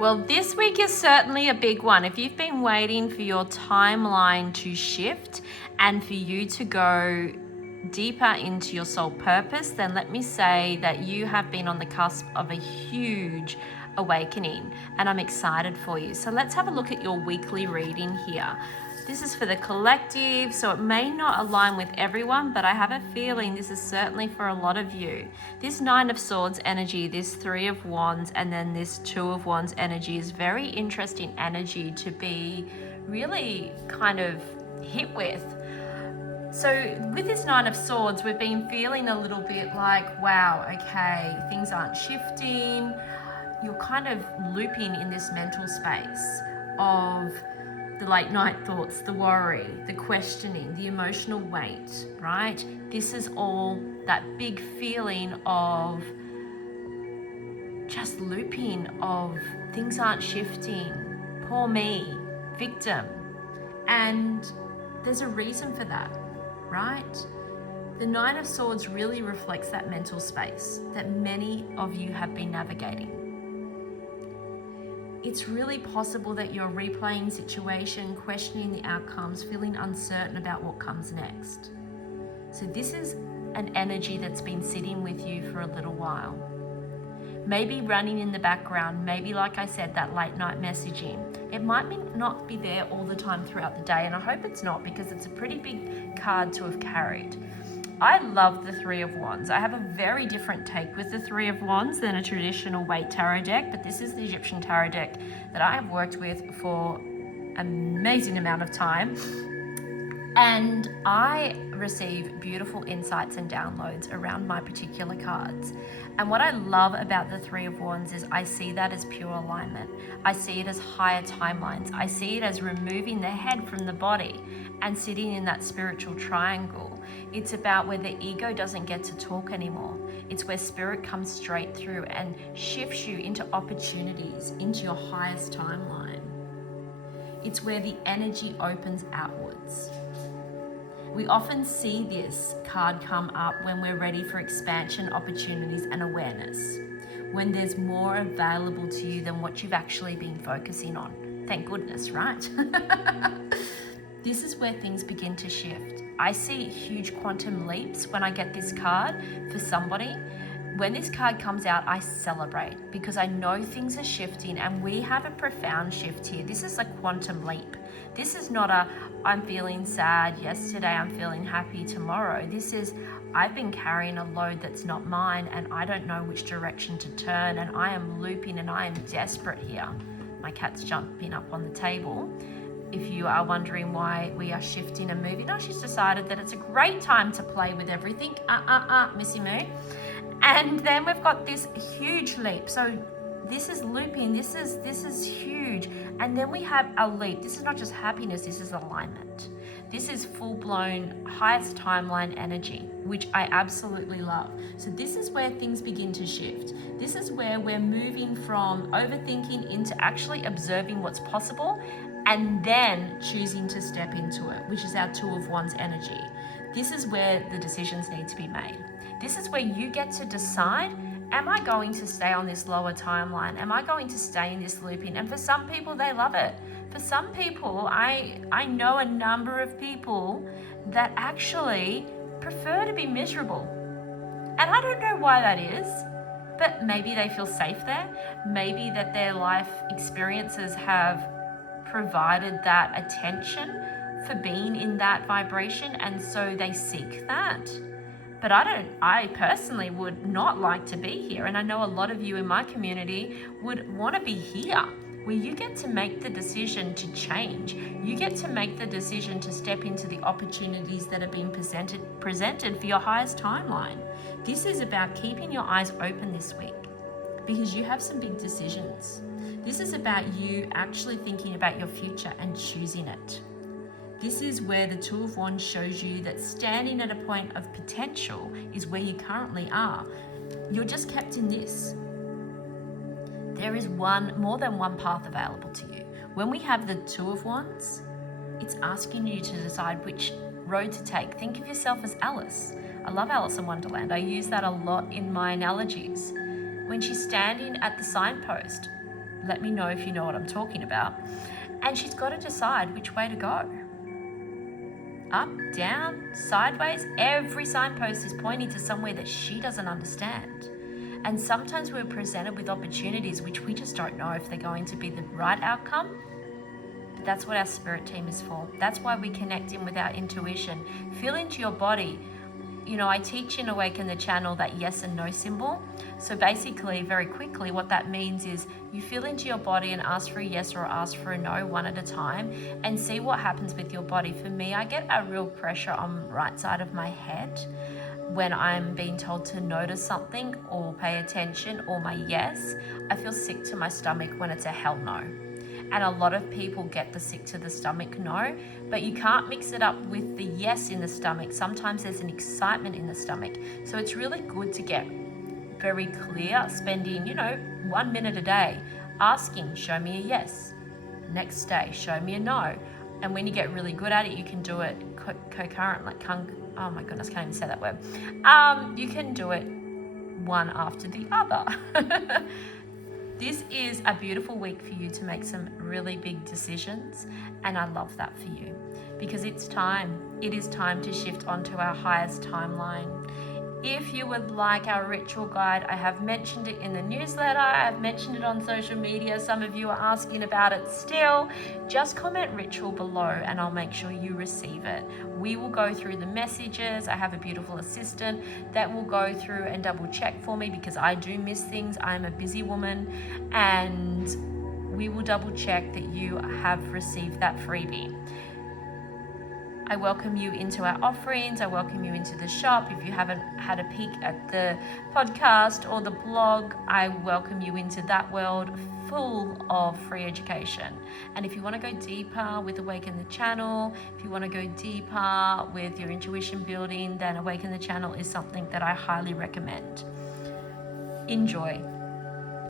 Well, this week is certainly a big one. If you've been waiting for your timeline to shift and for you to go deeper into your soul purpose, then let me say that you have been on the cusp of a huge awakening, and I'm excited for you. So let's have a look at your weekly reading here. This is for the collective, so it may not align with everyone, but I have a feeling this is certainly for a lot of you. This Nine of Swords energy, this Three of Wands, and then this Two of Wands energy is very interesting energy to be really kind of hit with. So with this Nine of Swords, we've been feeling a little bit like, wow, okay, things aren't shifting. You're kind of looping in this mental space of the late night thoughts, the worry, the questioning, the emotional weight, right? This is all that big feeling of just looping, of things aren't shifting, poor me, victim. And there's a reason for that, right? The Nine of Swords really reflects that mental space that many of you have been navigating. It's really possible that you're replaying situation, questioning the outcomes, feeling uncertain about what comes next. So this is an energy that's been sitting with you for a little while. Maybe running in the background, maybe like I said, that late night messaging. It might not be there all the time throughout the day, and I hope it's not, because it's a pretty big card to have carried. I love the Three of Wands. I have a very different take with the Three of Wands than a traditional Waite tarot deck, but this is the Egyptian tarot deck that I have worked with for an amazing amount of time. And I receive beautiful insights and downloads around my particular cards. And what I love about the Three of Wands is I see that as pure alignment. I see it as higher timelines. I see it as removing the head from the body and sitting in that spiritual triangle. It's about where the ego doesn't get to talk anymore. It's where spirit comes straight through and shifts you into opportunities, into your highest timeline. It's where the energy opens outwards. We often see this card come up when we're ready for expansion, opportunities, and awareness, when there's more available to you than what you've actually been focusing on. Thank goodness, right? This is where things begin to shift. I see huge quantum leaps when I get this card for somebody. When this card comes out, I celebrate because I know things are shifting and we have a profound shift here. This is a quantum leap. This is not a, I'm feeling sad yesterday, I'm feeling happy tomorrow. This is, I've been carrying a load that's not mine and I don't know which direction to turn, and I am looping and I am desperate here. My cat's jumping up on the table. If you are wondering why we are shifting and moving, she's decided that it's a great time to play with everything. Missy Moo. And then we've got this huge leap. So this is looping, this is huge. And then we have a leap. This is not just happiness, this is alignment. This is full-blown highest timeline energy, which I absolutely love. So this is where things begin to shift. This is where we're moving from overthinking into actually observing what's possible and then choosing to step into it, which is our Two of Wands energy. This is where the decisions need to be made. This is where you get to decide, am I going to stay on this lower timeline? Am I going to stay in this looping? And for some people, they love it. For some people, I know a number of people that actually prefer to be miserable. And I don't know why that is, but maybe they feel safe there. Maybe that their life experiences have provided that attention for being in that vibration, and so they seek that. But I personally would not like to be here. And I know a lot of you in my community would want to be here, where you get to make the decision to change. You get to make the decision to step into the opportunities that are being presented for your highest timeline. This is about keeping your eyes open this week because you have some big decisions. This is about you actually thinking about your future and choosing it. This is where the Two of Wands shows you that standing at a point of potential is where you currently are. You're just kept in this. There is more than one path available to you. When we have the Two of Wands, it's asking you to decide which road to take. Think of yourself as Alice. I love Alice in Wonderland. I use that a lot in my analogies. When she's standing at the signpost, Let me know if you know what I'm talking about. And she's got to decide which way to go. Up, down, sideways, every signpost is pointing to somewhere that she doesn't understand. And sometimes we're presented with opportunities which we just don't know if they're going to be the right outcome. But that's what our spirit team is for. That's why we connect in with our intuition. Feel into your body. You know, I teach in Awaken the Channel that yes and no symbol. So basically, very quickly, what that means is you feel into your body and ask for a yes or ask for a no one at a time and see what happens with your body. For me, I get a real pressure on the right side of my head when I'm being told to notice something or pay attention, or my yes. I feel sick to my stomach when it's a hell no. And a lot of people get the sick to the stomach no, but you can't mix it up with the yes in the stomach. Sometimes there's an excitement in the stomach. So it's really good to get very clear, spending, 1 minute a day asking, show me a yes. Next day, show me a no. And when you get really good at it, you can do it concurrent, oh my goodness, can't even say that word. You can do it one after the other. This is a beautiful week for you to make some really big decisions, and I love that for you because it's time. It is time to shift onto our highest timeline. If you would like our ritual guide, I have mentioned it in the newsletter. I have mentioned it on social media. Some of you are asking about it still. Just comment ritual below and I'll make sure you receive it. We will go through the messages. I have a beautiful assistant that will go through and double check for me because I do miss things. I'm a busy woman, and we will double check that you have received that freebie. I welcome you into our offerings. I welcome you into the shop. If you haven't had a peek at the podcast or the blog, I welcome you into that world full of free education. And if you want to go deeper with Awaken the Channel, if you want to go deeper with your intuition building, then Awaken the Channel is something that I highly recommend. Enjoy.